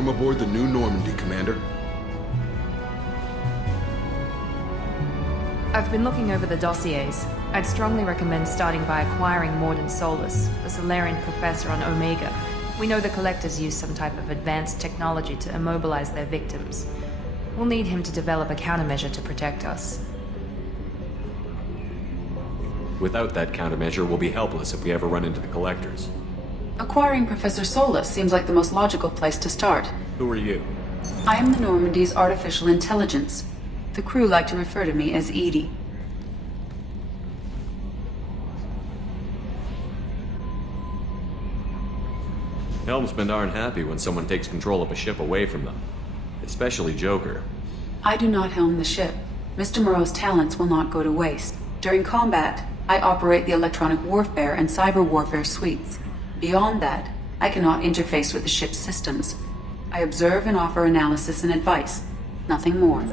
Welcome aboard the new Normandy, Commander. I've been looking over the dossiers. I'd strongly recommend starting by acquiring Morden Solus, the Solarian professor on Omega. We know the Collectors use some type of advanced technology to immobilize their victims. We'll need him to develop a countermeasure to protect us. Without that countermeasure, we'll be helpless if we ever run into the Collectors. Acquiring Professor Solus seems like the most logical place to start. Who are you? I am the Normandy's artificial intelligence. The crew like to refer to me as Edie. Helmsmen aren't happy when someone takes control of a ship away from them. Especially Joker. I do not helm the ship. Mr. Moreau's talents will not go to waste. During combat, I operate the electronic warfare and cyber warfare suites. Beyond that, I cannot interface with the ship's systems. I observe and offer analysis and advice. Nothing more.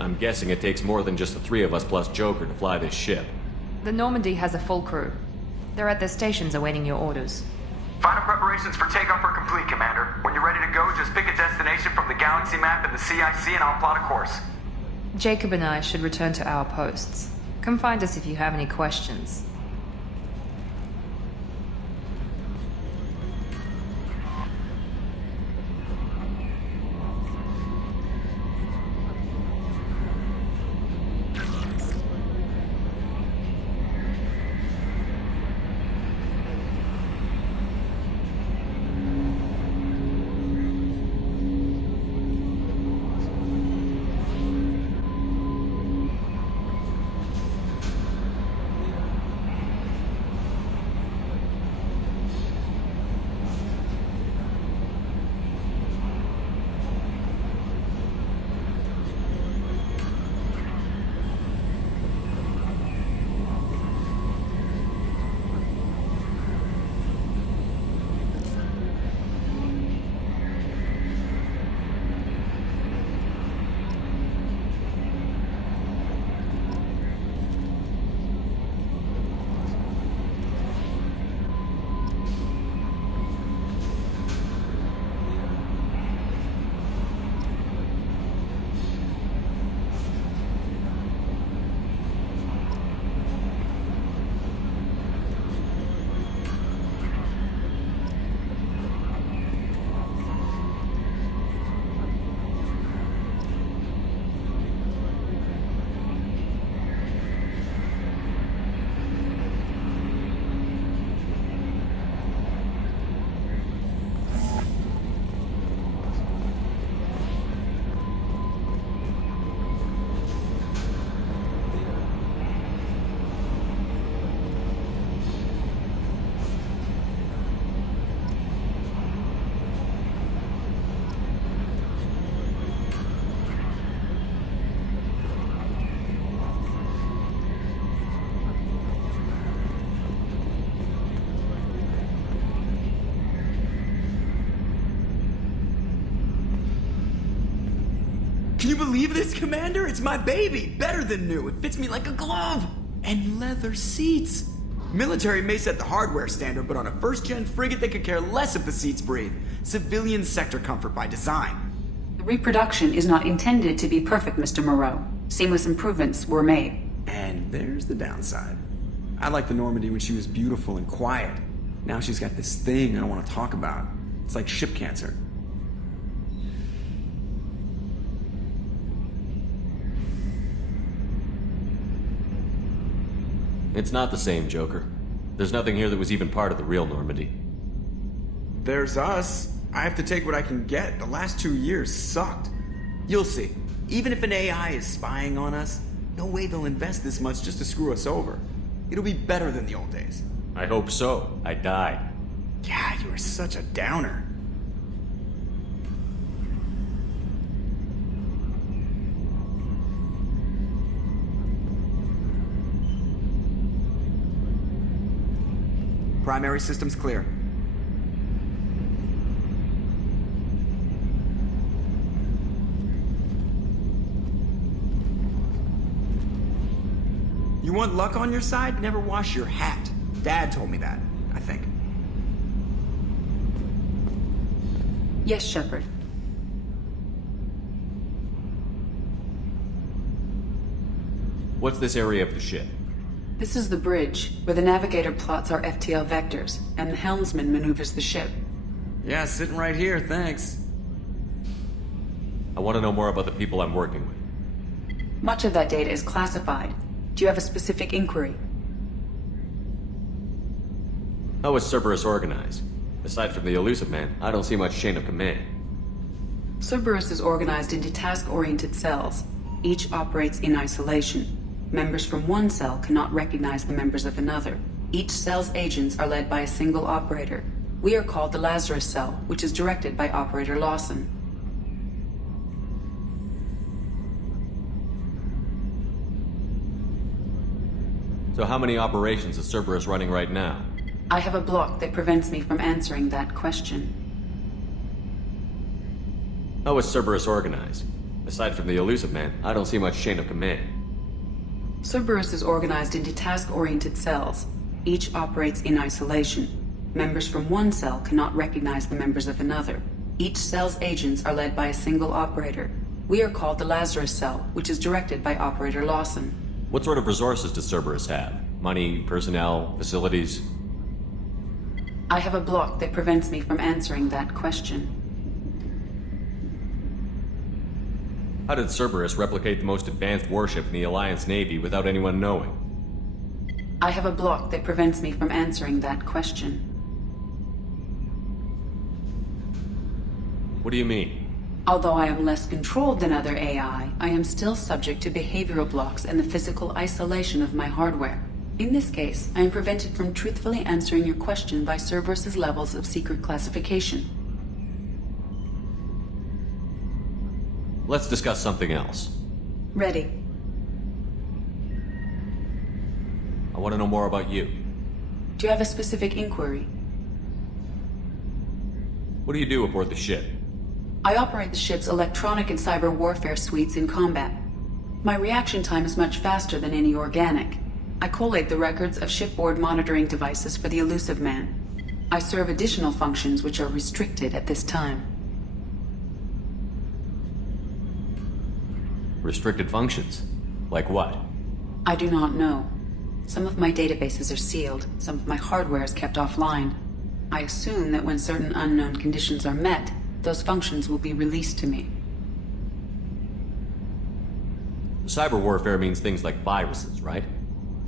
I'm guessing it takes more than just the three of us plus Joker to fly this ship. The Normandy has a full crew. They're at their stations awaiting your orders. Final preparations for takeoff are complete, Commander. When you're ready to go, just pick a destination from the galaxy map and the CIC and I'll plot a course. Jacob and I should return to our posts. Come find us if you have any questions. Can you believe this, Commander? It's my baby! Better than new. It fits me like a glove! And leather seats! Military may set the hardware standard, but on a first-gen frigate they could care less if the seats breathe. Civilian sector comfort by design. The reproduction is not intended to be perfect, Mr. Moreau. Seamless improvements were made. And there's the downside. I liked the Normandy when she was beautiful and quiet. Now she's got this thing I don't want to talk about. It's like ship cancer. It's not the same, Joker. There's nothing here that was even part of the real Normandy. There's us. I have to take what I can get. The last 2 years sucked. You'll see. Even if an AI is spying on us, no way they'll invest this much just to screw us over. It'll be better than the old days. I hope so. I died. Yeah, you are such a downer. Primary systems clear. You want luck on your side? Never wash your hat. Dad told me that. I think. Yes, Shepard. What's this area of the ship? This is the bridge, where the navigator plots our FTL vectors, and the helmsman maneuvers the ship. Yeah, sitting right here, thanks. I want to know more about the people I'm working with. Much of that data is classified. Do you have a specific inquiry? How is Cerberus organized? Aside from the elusive man, I don't see much chain of command. Cerberus is organized into task-oriented cells. Each operates in isolation. Members from one cell cannot recognize the members of another. Each cell's agents are led by a single operator. We are called the Lazarus cell, which is directed by Operator Lawson. So how many operations is Cerberus running right now? I have a block that prevents me from answering that question. How is Cerberus organized? Aside from the elusive man, I don't see much chain of command. Cerberus is organized into task-oriented cells. Each operates in isolation. Members from one cell cannot recognize the members of another. Each cell's agents are led by a single operator. We are called the Lazarus cell, which is directed by Operator Lawson. What sort of resources does Cerberus have? Money, personnel, facilities? I have a block that prevents me from answering that question. How did Cerberus replicate the most advanced warship in the Alliance Navy without anyone knowing? I have a block that prevents me from answering that question. What do you mean? Although I am less controlled than other AI, I am still subject to behavioral blocks and the physical isolation of my hardware. In this case, I am prevented from truthfully answering your question by Cerberus's levels of secret classification. Let's discuss something else. Ready. I want to know more about you. Do you have a specific inquiry? What do you do aboard the ship? I operate the ship's electronic and cyber warfare suites in combat. My reaction time is much faster than any organic. I collate the records of shipboard monitoring devices for the elusive man. I serve additional functions which are restricted at this time. Restricted functions? Like what? I do not know. Some of my databases are sealed, some of my hardware is kept offline. I assume that when certain unknown conditions are met, those functions will be released to me. Cyber warfare means things like viruses, right?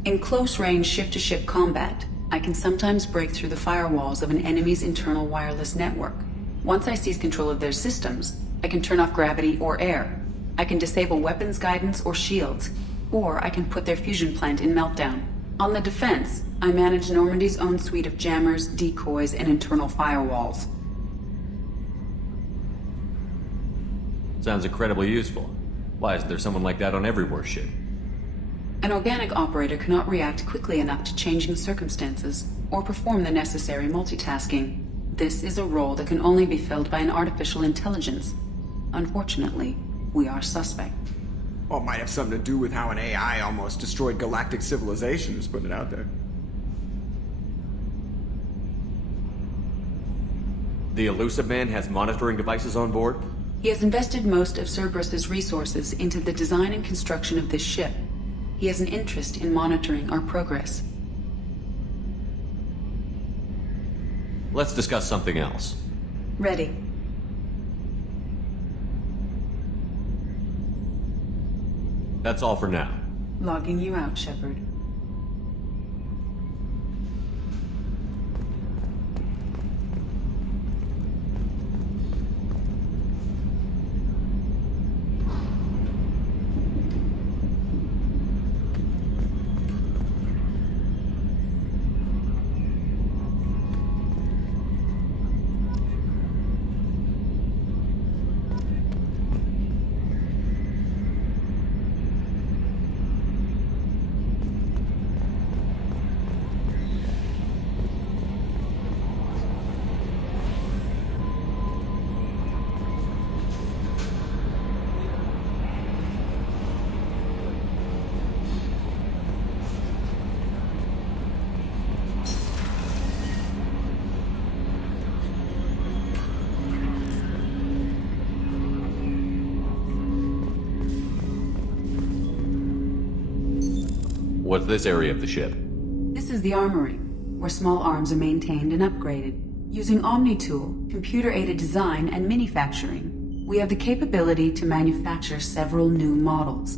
In close-range ship-to-ship combat, I can sometimes break through the firewalls of an enemy's internal wireless network. Once I seize control of their systems, I can turn off gravity or air. I can disable weapons guidance or shields, or I can put their fusion plant in meltdown. On the defense, I manage Normandy's own suite of jammers, decoys, and internal firewalls. Sounds incredibly useful. Why isn't there someone like that on every warship? An organic operator cannot react quickly enough to changing circumstances or perform the necessary multitasking. This is a role that can only be filled by an artificial intelligence. Unfortunately, we are suspect. Well, it might have something to do with how an AI almost destroyed galactic civilization, just putting it out there. The elusive man has monitoring devices on board? He has invested most of Cerberus's resources into the design and construction of this ship. He has an interest in monitoring our progress. Let's discuss something else. Ready. That's all for now. Logging you out, Shepard. What's this area of the ship? This is the armory, where small arms are maintained and upgraded. Using Omni-Tool, computer-aided design, and manufacturing, we have the capability to manufacture several new models.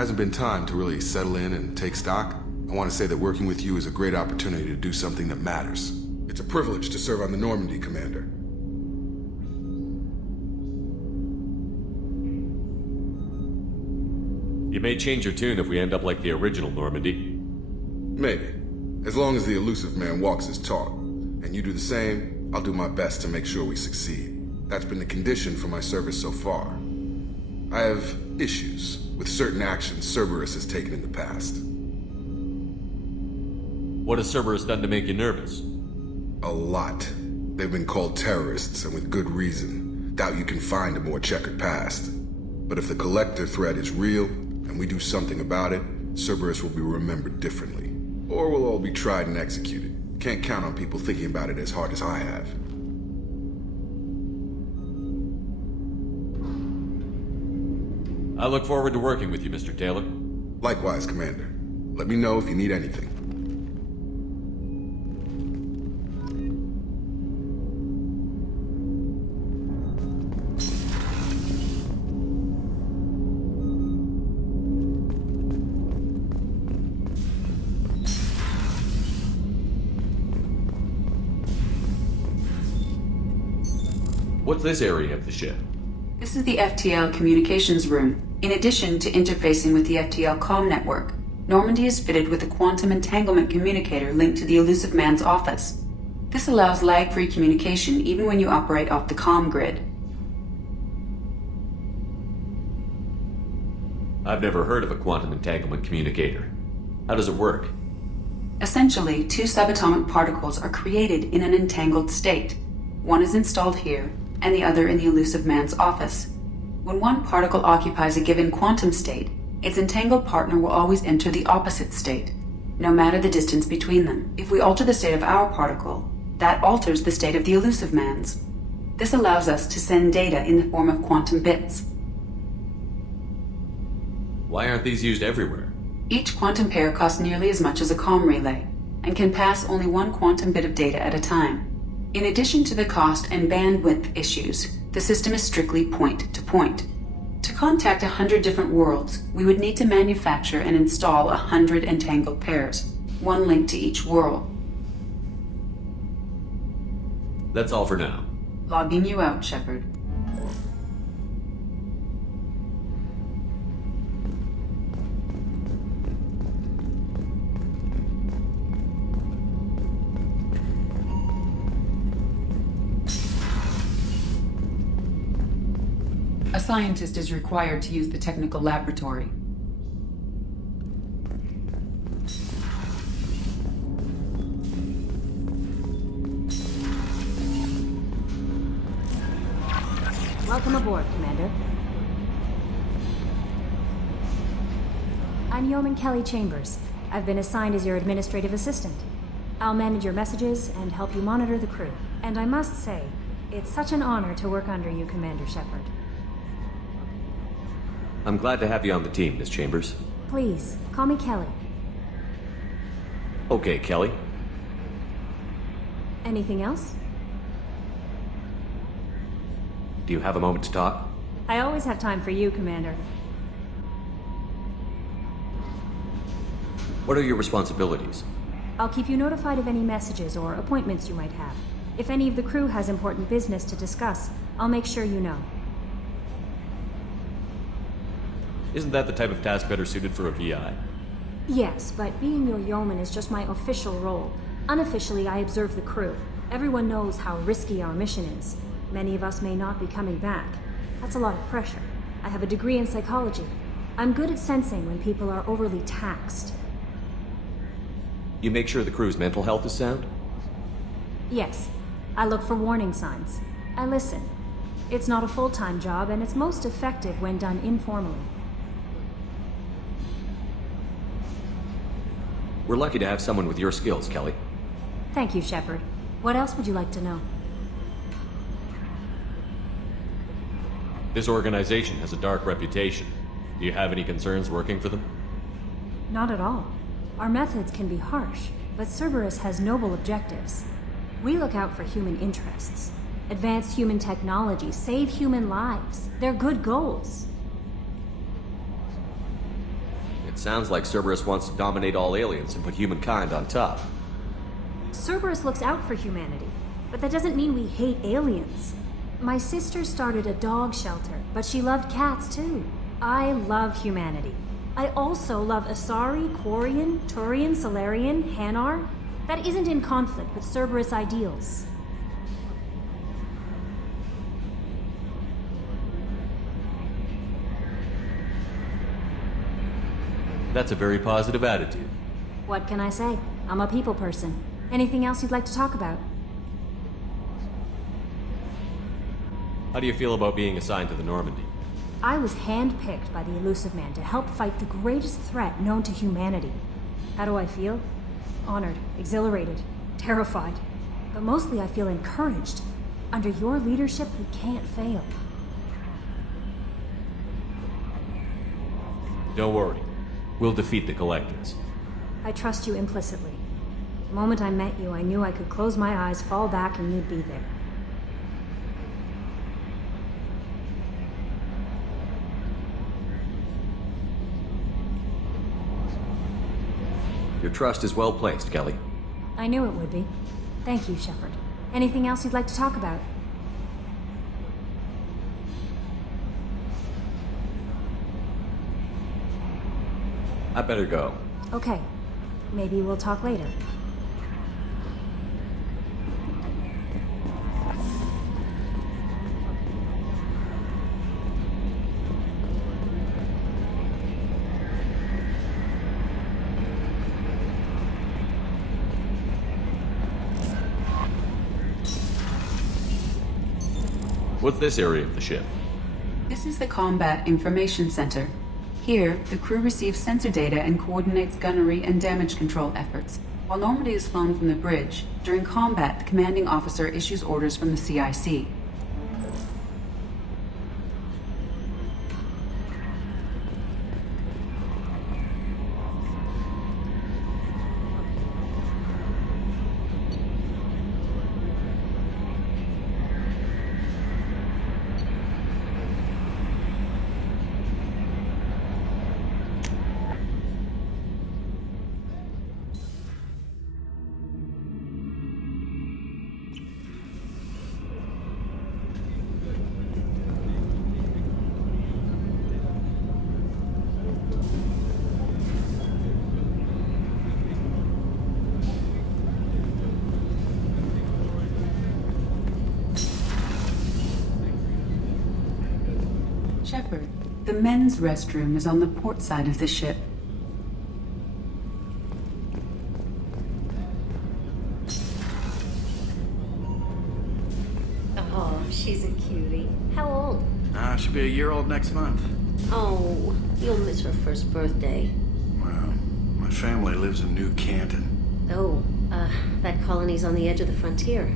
hasn't been time to really settle in and take stock. I want to say that working with you is a great opportunity to do something that matters. It's a privilege to serve on the Normandy, Commander. You may change your tune if we end up like the original Normandy. Maybe. As long as the elusive man walks his talk. And you do the same, I'll do my best to make sure we succeed. That's been the condition for my service so far. I have issues with certain actions Cerberus has taken in the past. What has Cerberus done to make you nervous? A lot. They've been called terrorists, and with good reason. Doubt you can find a more checkered past. But if the Collector threat is real, and we do something about it, Cerberus will be remembered differently. Or we'll all be tried and executed. Can't count on people thinking about it as hard as I have. I look forward to working with you, Mr. Taylor. Likewise, Commander. Let me know if you need anything. What's this area of the ship? This is the FTL communications room. In addition to interfacing with the FTL comm network, Normandy is fitted with a quantum entanglement communicator linked to the elusive man's office. This allows lag-free communication even when you operate off the comm grid. I've never heard of a quantum entanglement communicator. How does it work? Essentially, two subatomic particles are created in an entangled state. One is installed here, and the other in the elusive man's office. When one particle occupies a given quantum state, its entangled partner will always enter the opposite state, no matter the distance between them. If we alter the state of our particle, that alters the state of the elusive man's. This allows us to send data in the form of quantum bits. Why aren't these used everywhere? Each quantum pair costs nearly as much as a comm relay, and can pass only one quantum bit of data at a time. In addition to the cost and bandwidth issues, the system is strictly point-to-point. To contact 100 different worlds, we would need to manufacture and install 100 entangled pairs, one link to each world. That's all for now. Logging you out, Shepard. A scientist is required to use the technical laboratory. Welcome aboard, Commander. I'm Yeoman Kelly Chambers. I've been assigned as your administrative assistant. I'll manage your messages and help you monitor the crew. And I must say, it's such an honor to work under you, Commander Shepard. I'm glad to have you on the team, Miss Chambers. Please, call me Kelly. Okay, Kelly. Anything else? Do you have a moment to talk? I always have time for you, Commander. What are your responsibilities? I'll keep you notified of any messages or appointments you might have. If any of the crew has important business to discuss, I'll make sure you know. Isn't that the type of task better suited for a VI? Yes, but being your yeoman is just my official role. Unofficially, I observe the crew. Everyone knows how risky our mission is. Many of us may not be coming back. That's a lot of pressure. I have a degree in psychology. I'm good at sensing when people are overly taxed. You make sure the crew's mental health is sound? Yes. I look for warning signs. I listen. It's not a full-time job, and it's most effective when done informally. We're lucky to have someone with your skills, Kelly. Thank you, Shepard. What else would you like to know? This organization has a dark reputation. Do you have any concerns working for them? Not at all. Our methods can be harsh, but Cerberus has noble objectives. We look out for human interests. Advance human technology, save human lives. They're good goals. It sounds like Cerberus wants to dominate all aliens and put humankind on top. Cerberus looks out for humanity, but that doesn't mean we hate aliens. My sister started a dog shelter, but she loved cats too. I love humanity. I also love Asari, Quarian, Turian, Solarian, Hanar. That isn't in conflict with Cerberus ideals. That's a very positive attitude. What can I say? I'm a people person. Anything else you'd like to talk about? How do you feel about being assigned to the Normandy? I was handpicked by the elusive man to help fight the greatest threat known to humanity. How do I feel? Honored, exhilarated, terrified. But mostly I feel encouraged. Under your leadership, we can't fail. Don't worry. We'll defeat the Collectors. I trust you implicitly. The moment I met you, I knew I could close my eyes, fall back, and you'd be there. Your trust is well placed, Kelly. I knew it would be. Thank you, Shepard. Anything else you'd like to talk about? I better go. Okay. Maybe we'll talk later. What's this area of the ship? This is the Combat Information Center. Here, the crew receives sensor data and coordinates gunnery and damage control efforts. While Normandy is flown from the bridge, during combat, the commanding officer issues orders from the CIC. Shepard, the men's restroom is on the port side of the ship. Oh, she's a cutie. How old? She'll be a year old next month. Oh, you'll miss her first birthday. Well, my family lives in New Canton. Oh, that colony's on the edge of the frontier.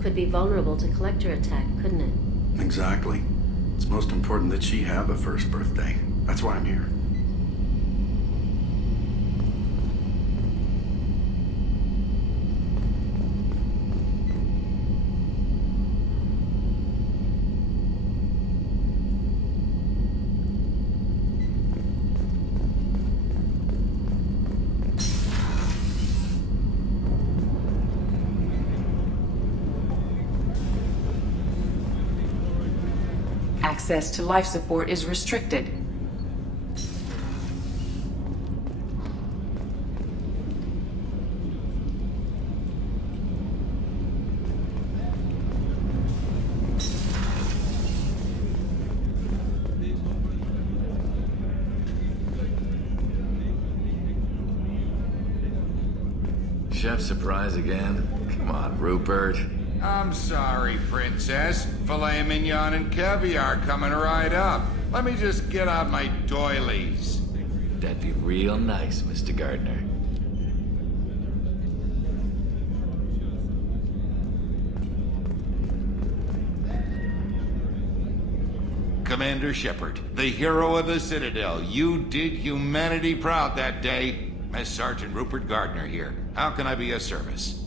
Could be vulnerable to collector attack, couldn't it? Exactly. It's most important that she have a first birthday. That's why I'm here. Access to life support is restricted. Chef surprise again? Come on, Rupert. I'm sorry, Princess. Filet mignon and caviar coming right up. Let me just get out my doilies. That'd be real nice, Mr. Gardner. Commander Shepard, the hero of the Citadel. You did humanity proud that day. Mess Sergeant Rupert Gardner here. How can I be of service?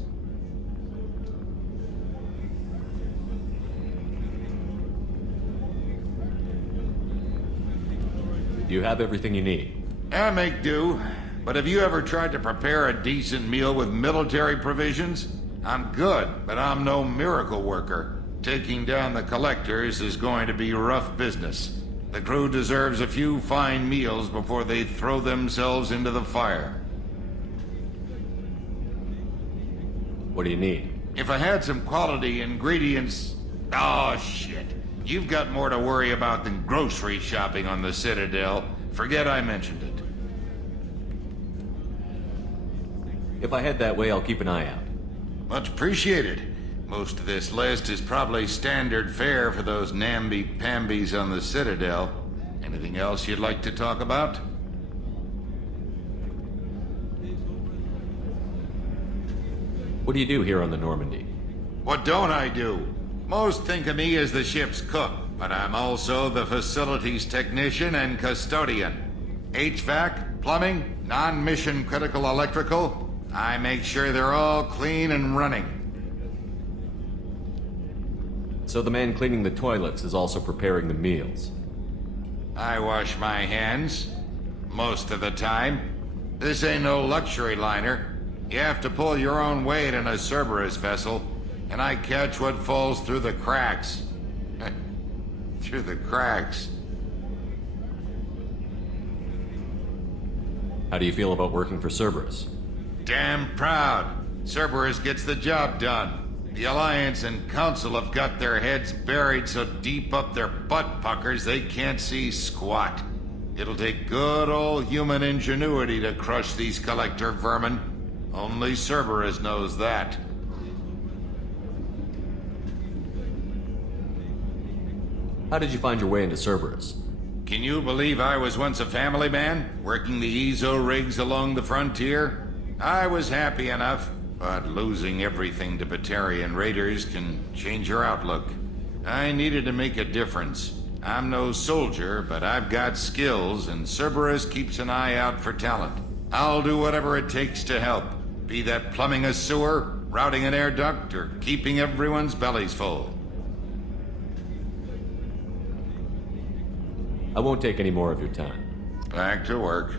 You have everything you need. I make do. But have you ever tried to prepare a decent meal with military provisions? I'm good, but I'm no miracle worker. Taking down the collectors is going to be rough business. The crew deserves a few fine meals before they throw themselves into the fire. What do you need? If I had some quality ingredients... Oh, shit. You've got more to worry about than grocery shopping on the Citadel. Forget I mentioned it. If I head that way, I'll keep an eye out. Much appreciated. Most of this list is probably standard fare for those namby-pambies on the Citadel. Anything else you'd like to talk about? What do you do here on the Normandy? What don't I do? Most think of me as the ship's cook, but I'm also the facilities technician and custodian. HVAC, plumbing, non-mission critical electrical. I make sure they're all clean and running. So the man cleaning the toilets is also preparing the meals. I wash my hands. Most of the time. This ain't no luxury liner. You have to pull your own weight in a Cerberus vessel. And I catch what falls through the cracks. Through the cracks. How do you feel about working for Cerberus? Damn proud. Cerberus gets the job done. The Alliance and Council have got their heads buried so deep up their butt puckers they can't see squat. It'll take good old human ingenuity to crush these collector vermin. Only Cerberus knows that. How did you find your way into Cerberus? Can you believe I was once a family man, working the EZO rigs along the frontier? I was happy enough, but losing everything to Batarian raiders can change your outlook. I needed to make a difference. I'm no soldier, but I've got skills, and Cerberus keeps an eye out for talent. I'll do whatever it takes to help, be that plumbing a sewer, routing an air duct, or keeping everyone's bellies full. I won't take any more of your time. Back to work.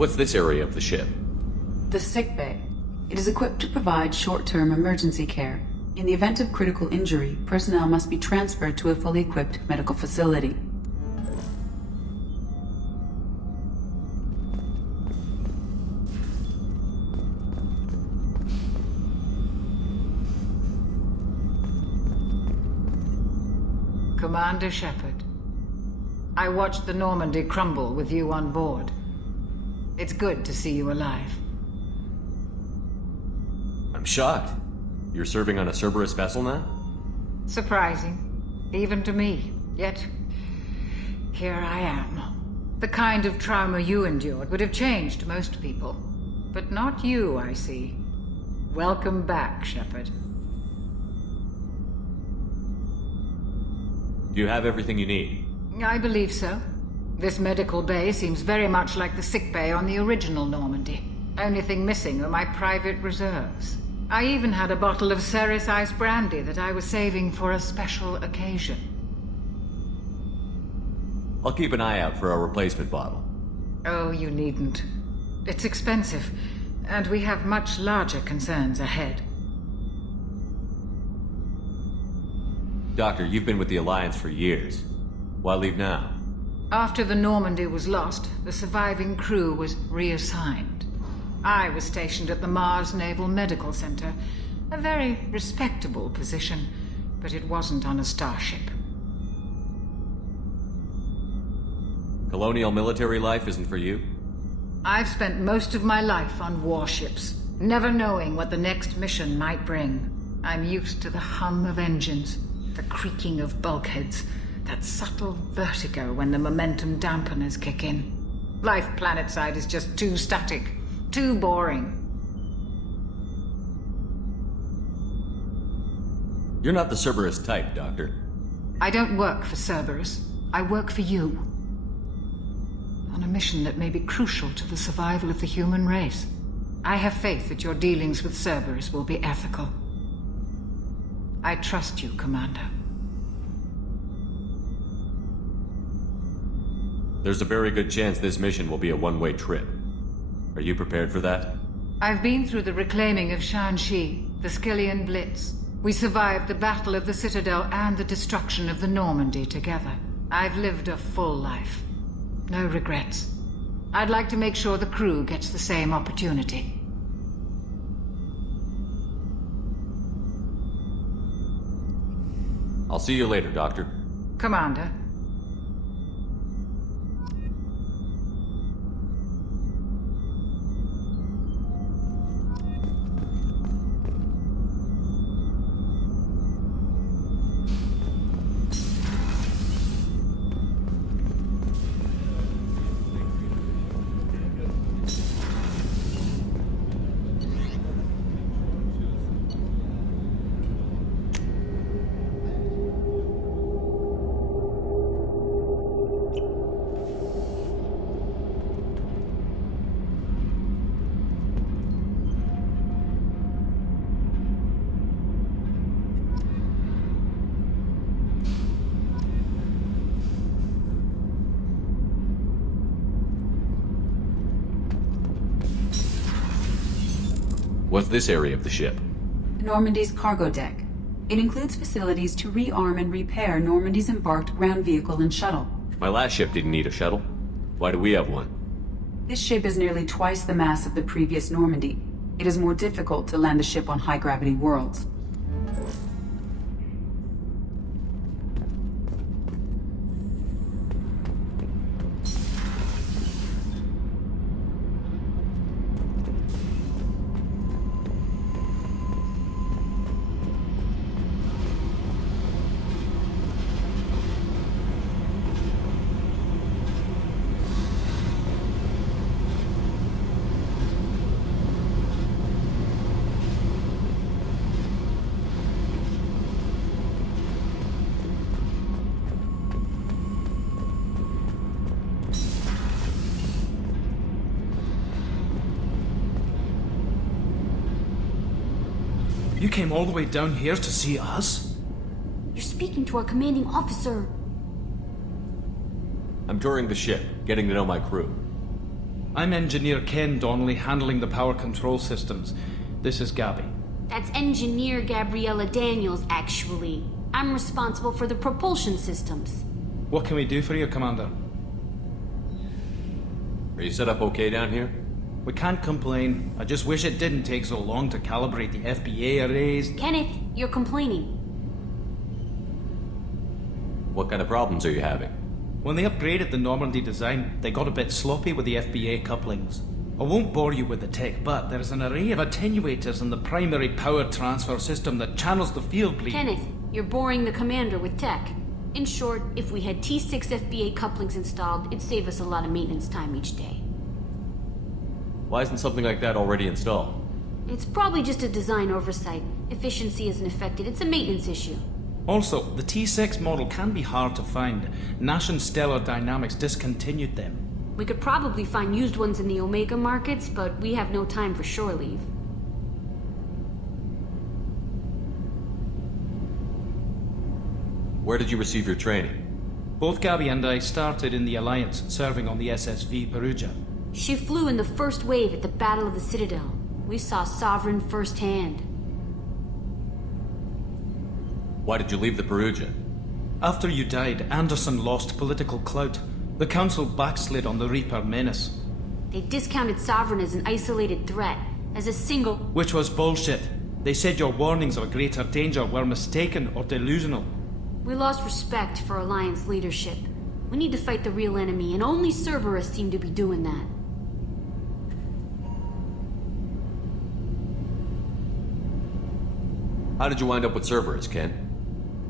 What's this area of the ship? The sick bay. It is equipped to provide short-term emergency care. In the event of critical injury, personnel must be transferred to a fully equipped medical facility. Commander Shepard, I watched the Normandy crumble with you on board. It's good to see you alive. I'm shocked. You're serving on a Cerberus vessel now? Surprising, even to me. Yet, here I am. The kind of trauma you endured would have changed most people. But not you, I see. Welcome back, Shepard. Do you have everything you need? I believe so. This medical bay seems very much like the sick bay on the original Normandy. Only thing missing are my private reserves. I even had a bottle of Ceres Ice brandy that I was saving for a special occasion. I'll keep an eye out for a replacement bottle. Oh, you needn't. It's expensive, and we have much larger concerns ahead. Doctor, you've been with the Alliance for years. Why leave now? After the Normandy was lost, the surviving crew was reassigned. I was stationed at the Mars Naval Medical Center, a very respectable position, but it wasn't on a starship. Colonial military life isn't for you? I've spent most of my life on warships, never knowing what the next mission might bring. I'm used to the hum of engines, the creaking of bulkheads, that subtle vertigo when the momentum dampeners kick in. Life planetside is just too static, too boring. You're not the Cerberus type, Doctor. I don't work for Cerberus. I work for you. On a mission that may be crucial to the survival of the human race. I have faith that your dealings with Cerberus will be ethical. I trust you, Commander. There's a very good chance this mission will be a one-way trip. Are you prepared for that? I've been through the reclaiming of Shanxi, the Skillian Blitz. We survived the Battle of the Citadel and the destruction of the Normandy together. I've lived a full life. No regrets. I'd like to make sure the crew gets the same opportunity. I'll see you later, Doctor. Commander. What's this area of the ship? Normandy's cargo deck. It includes facilities to rearm and repair Normandy's embarked ground vehicle and shuttle. My last ship didn't need a shuttle. Why do we have one? This ship is nearly twice the mass of the previous Normandy. It is more difficult to land the ship on high-gravity worlds. You came all the way down here to see us? You're speaking to our commanding officer. I'm touring the ship, getting to know my crew. I'm Engineer Ken Donnelly, handling the power control systems. This is Gabby. That's Engineer Gabriella Daniels, actually. I'm responsible for the propulsion systems. What can we do for you, Commander? Are you set up okay down here? We can't complain. I just wish it didn't take so long to calibrate the FBA arrays. Kenneth, you're complaining. What kind of problems are you having? When they upgraded the Normandy design, they got a bit sloppy with the FBA couplings. I won't bore you with the tech, but there's an array of attenuators in the primary power transfer system that channels the field bleed. Kenneth, you're boring the commander with tech. In short, if we had T6 FBA couplings installed, it'd save us a lot of maintenance time each day. Why isn't something like that already installed? It's probably just a design oversight. Efficiency isn't affected. It's a maintenance issue. Also, the T6 model can be hard to find. Nash and Stellar Dynamics discontinued them. We could probably find used ones in the Omega markets, but we have no time for shore leave. Where did you receive your training? Both Gabby and I started in the Alliance, serving on the SSV Perugia. She flew in the first wave at the Battle of the Citadel. We saw Sovereign firsthand. Why did you leave the Perugia? After you died, Anderson lost political clout. The Council backslid on the Reaper menace. They discounted Sovereign as an isolated threat, as a single... Which was bullshit. They said your warnings of a greater danger were mistaken or delusional. We lost respect for Alliance leadership. We need to fight the real enemy, and only Cerberus seem to be doing that. How did you wind up with Cerberus, Ken?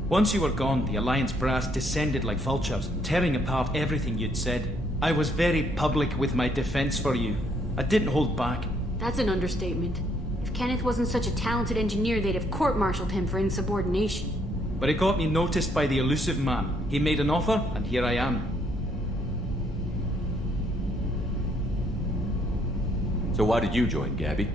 Once you were gone, the Alliance brass descended like vultures, tearing apart everything you'd said. I was very public with my defense for you. I didn't hold back. That's an understatement. If Kenneth wasn't such a talented engineer, they'd have court-martialed him for insubordination. But it got me noticed by the elusive man. He made an offer, and here I am. So why did you join, Gabby?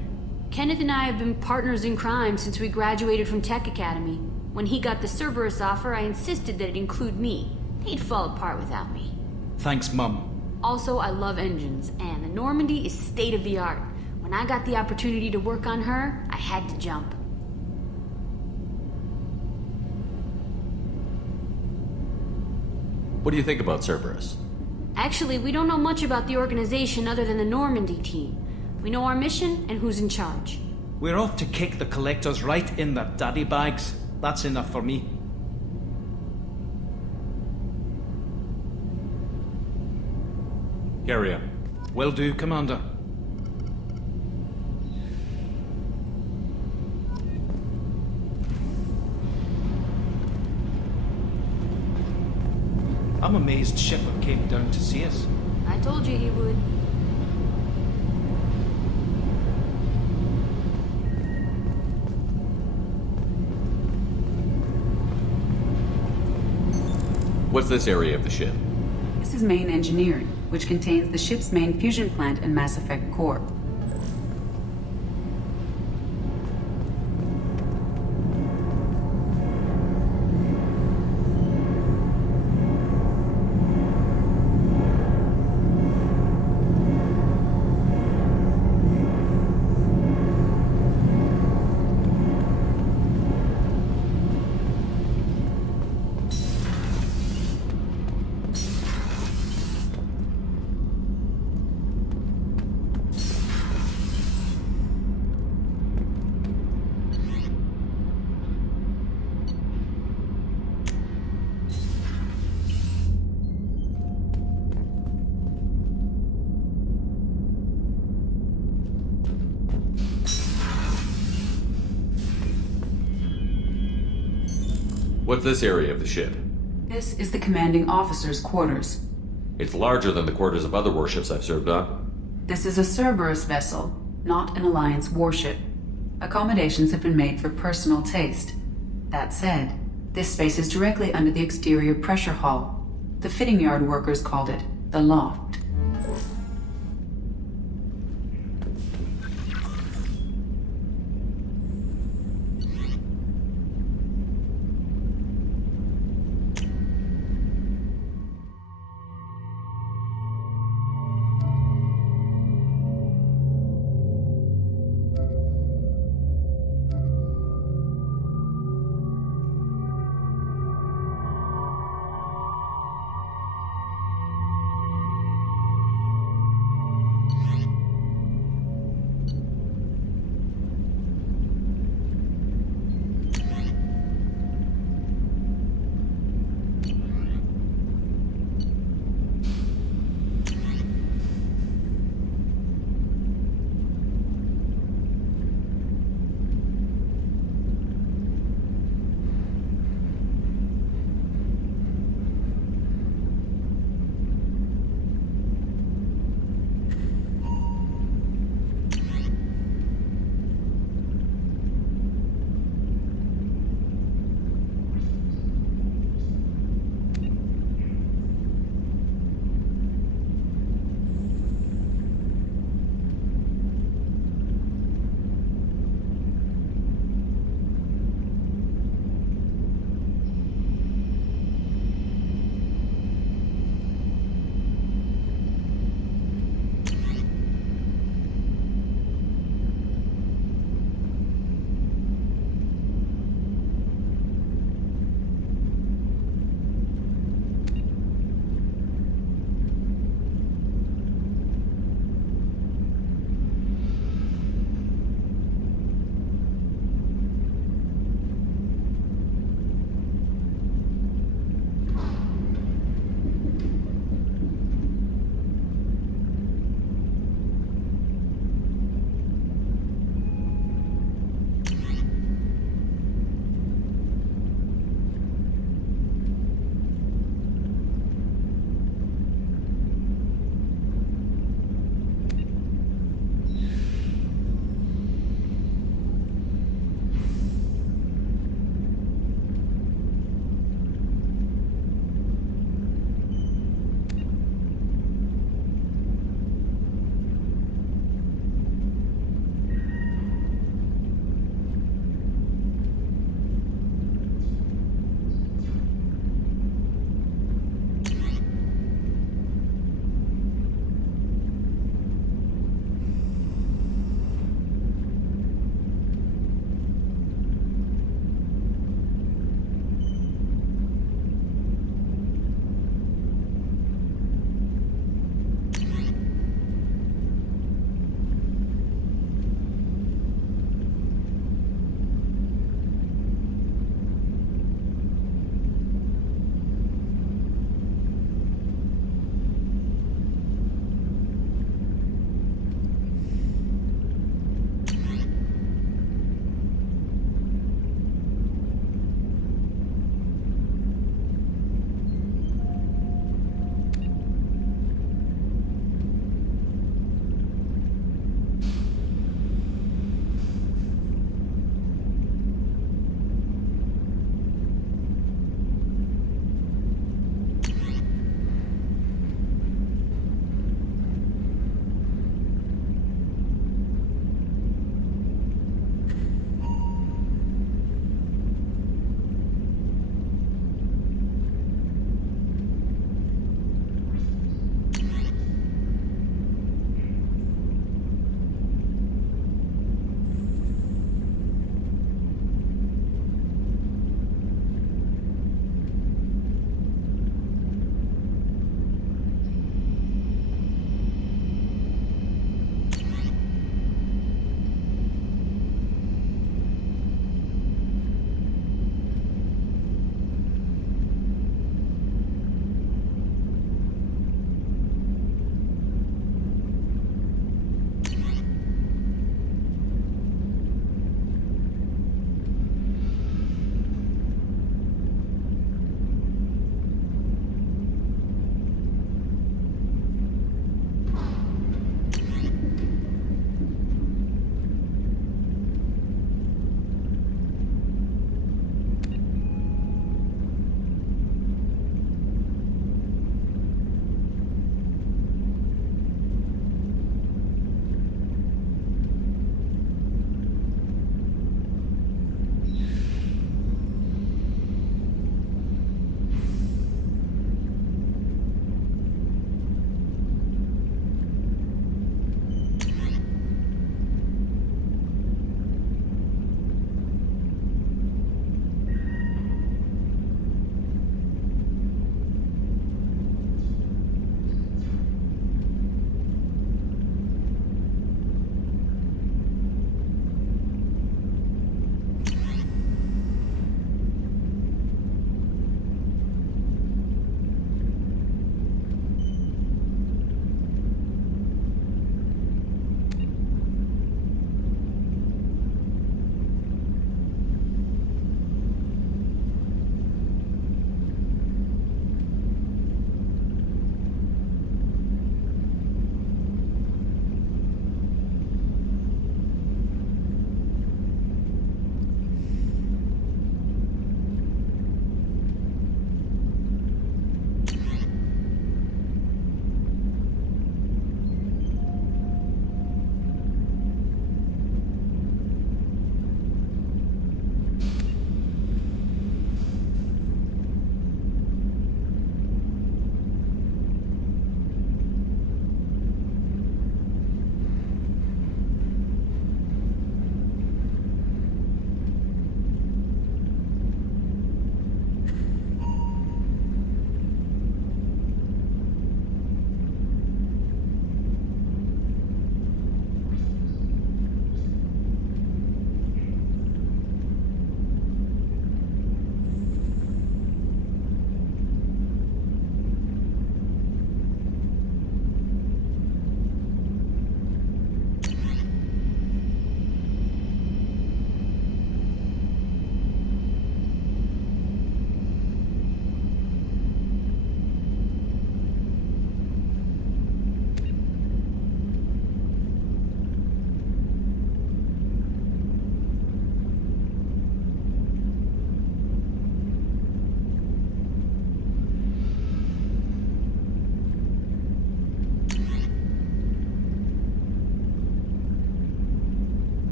Kenneth and I have been partners in crime since we graduated from Tech Academy. When he got the Cerberus offer, I insisted that it include me. He'd fall apart without me. Thanks, Mum. Also, I love engines, and the Normandy is state-of-the-art. When I got the opportunity to work on her, I had to jump. What do you think about Cerberus? Actually, we don't know much about the organization other than the Normandy team. We know our mission and who's in charge. We're off to kick the collectors right in their daddy bags. That's enough for me. Carry on. Will do, Commander. I'm amazed Shepard came down to see us. I told you he would. What's this area of the ship? This is main engineering, which contains the ship's main fusion plant and Mass Effect core. What's this area of the ship? This is the commanding officer's quarters. It's larger than the quarters of other warships I've served on. This is a Cerberus vessel, not an Alliance warship. Accommodations have been made for personal taste. That said, this space is directly under the exterior pressure hull. The fitting yard workers called it the loft.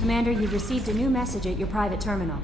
Commander, you've received a new message at your private terminal.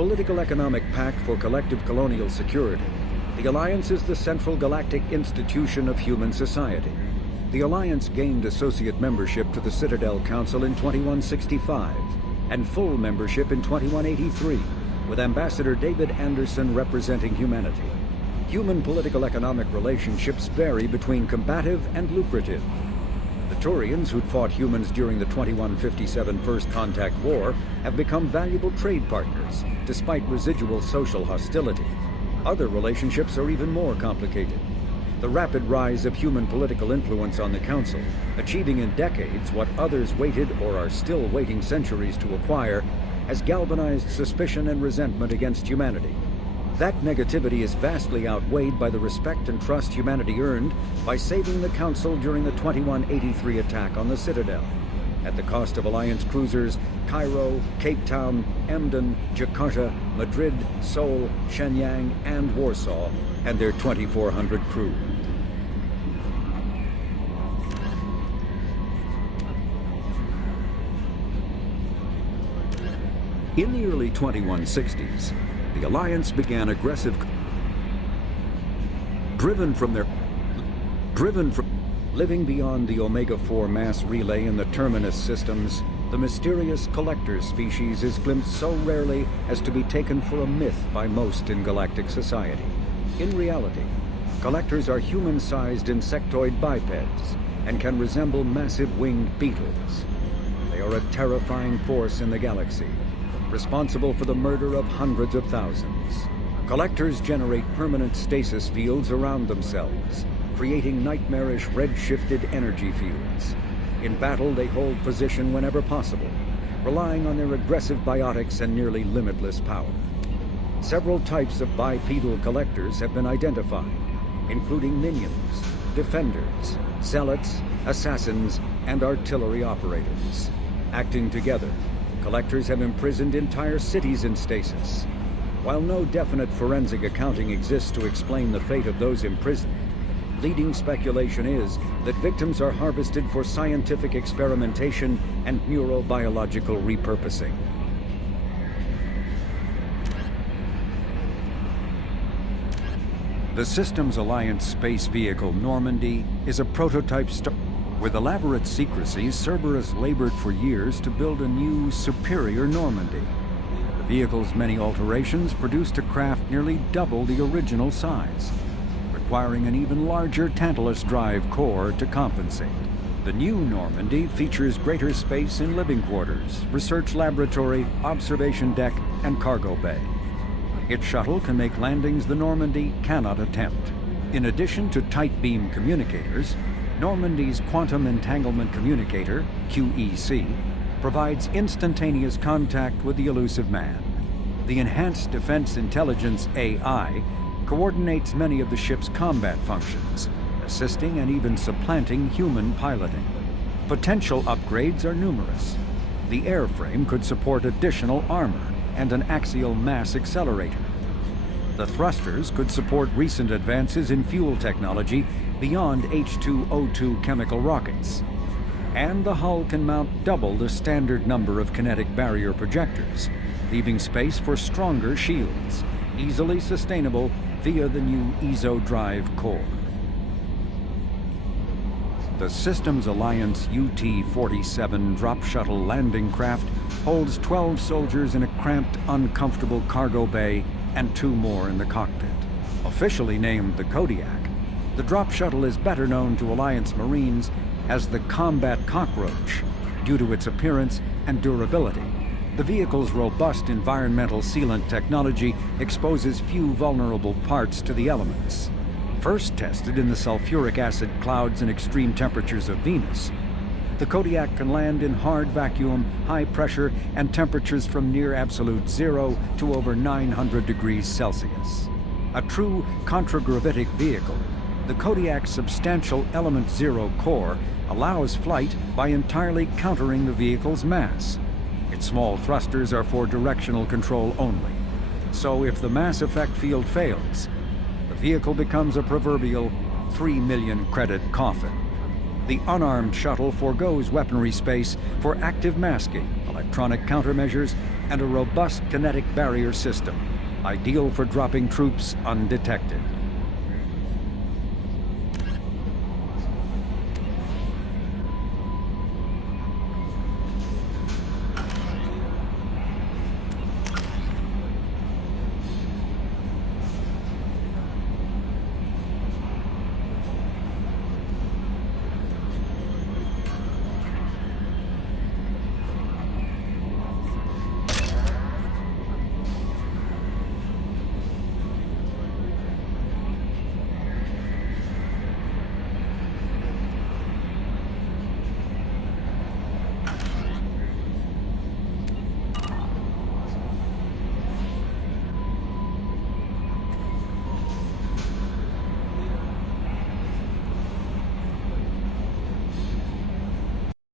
political-economic pact for collective colonial security, the Alliance is the central galactic institution of human society. The Alliance gained associate membership to the Citadel Council in 2165, and full membership in 2183, with Ambassador David Anderson representing humanity. Human political-economic relationships vary between combative and lucrative. The Turians, who'd fought humans during the 2157 First Contact War, have become valuable trade partners, despite residual social hostility. Other relationships are even more complicated. The rapid rise of human political influence on the Council, achieving in decades what others waited or are still waiting centuries to acquire, has galvanized suspicion and resentment against humanity. That negativity is vastly outweighed by the respect and trust humanity earned by saving the Council during the 2183 attack on the Citadel, at the cost of Alliance cruisers Cairo, Cape Town, Emden, Jakarta, Madrid, Seoul, Shenyang, and Warsaw, and their 2,400 crew. In the early 2160s, the Alliance began aggressive, driven from living beyond the Omega-4 mass relay in the Terminus systems. The mysterious collector species is glimpsed so rarely as to be taken for a myth by most in galactic society. In reality, collectors are human-sized insectoid bipeds and can resemble massive winged beetles. They are a terrifying force in the galaxy, responsible for the murder of hundreds of thousands. Collectors generate permanent stasis fields around themselves, creating nightmarish red-shifted energy fields. In battle, they hold position whenever possible, relying on their aggressive biotics and nearly limitless power. Several types of bipedal collectors have been identified, including minions, defenders, zealots, assassins, and artillery operators. Acting together, collectors have imprisoned entire cities in stasis. While no definite forensic accounting exists to explain the fate of those imprisoned, leading speculation is that victims are harvested for scientific experimentation and neurobiological repurposing. The Systems Alliance space vehicle Normandy is a prototype With elaborate secrecy, Cerberus labored for years to build a new, superior Normandy. The vehicle's many alterations produced a craft nearly double the original size, requiring an even larger Tantalus drive core to compensate. The new Normandy features greater space in living quarters, research laboratory, observation deck, and cargo bay. Its shuttle can make landings the Normandy cannot attempt. In addition to tight beam communicators, Normandy's Quantum Entanglement Communicator, QEC, provides instantaneous contact with the elusive man. The Enhanced Defense Intelligence AI coordinates many of the ship's combat functions, assisting and even supplanting human piloting. Potential upgrades are numerous. The airframe could support additional armor and an axial mass accelerator. The thrusters could support recent advances in fuel technology beyond H2O2 chemical rockets. And the hull can mount double the standard number of kinetic barrier projectors, leaving space for stronger shields, easily sustainable via the new ESO drive core. The Systems Alliance UT-47 drop shuttle landing craft holds 12 soldiers in a cramped, uncomfortable cargo bay and 2 more in the cockpit. Officially named the Kodiak, the drop shuttle is better known to Alliance Marines as the Combat Cockroach due to its appearance and durability. The vehicle's robust environmental sealant technology exposes few vulnerable parts to the elements. First tested in the sulfuric acid clouds and extreme temperatures of Venus, the Kodiak can land in hard vacuum, high pressure, and temperatures from near absolute zero to over 900 degrees Celsius. A true contragravitic vehicle, the Kodiak's substantial Element Zero core allows flight by entirely countering the vehicle's mass. Its small thrusters are for directional control only. So if the mass effect field fails, the vehicle becomes a proverbial 3 million credit coffin. the unarmed shuttle forgoes weaponry space for active masking, electronic countermeasures, and a robust kinetic barrier system, ideal for dropping troops undetected.